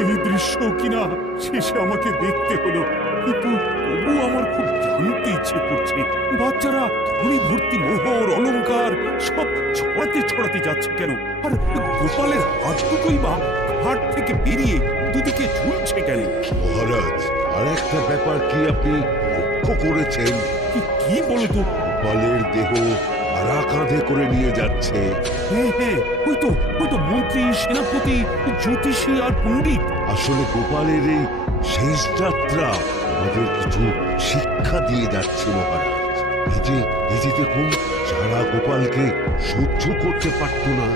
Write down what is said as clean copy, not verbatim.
এই দৃশ্য কিনা শেষে আমাকে দেখতে হলো, কিন্তু তবু আমার খুব জানতে ইচ্ছে করছে বাচ্চারা ধনী ভর্তি মোহর অলংকার সব ছড়াতে ছড়াতে যাচ্ছে কেন, আর গোপালের হাত দুটোই বা ঘাট থেকে বেরিয়ে দুদিকে ঝুলছে কেন? মহারাজ, আর একটা ব্যাপার কি আপনি লক্ষ্য করেছেন? কি বলতো? গোপালের দেহ আরা কাঁধে করে নিয়ে যাচ্ছে। হ্যাঁ হ্যাঁ, ওই তো মন্ত্রী, সেনাপতি, জ্যোতিষী আর পণ্ডিত। আসলে গোপালের এই শেষ যাত্রা আমাদের কিছু শিক্ষা দিয়ে যাচ্ছে মহারাজ। এই যে দেখুন, যারা গোপালকে সহ্য করতে পারত না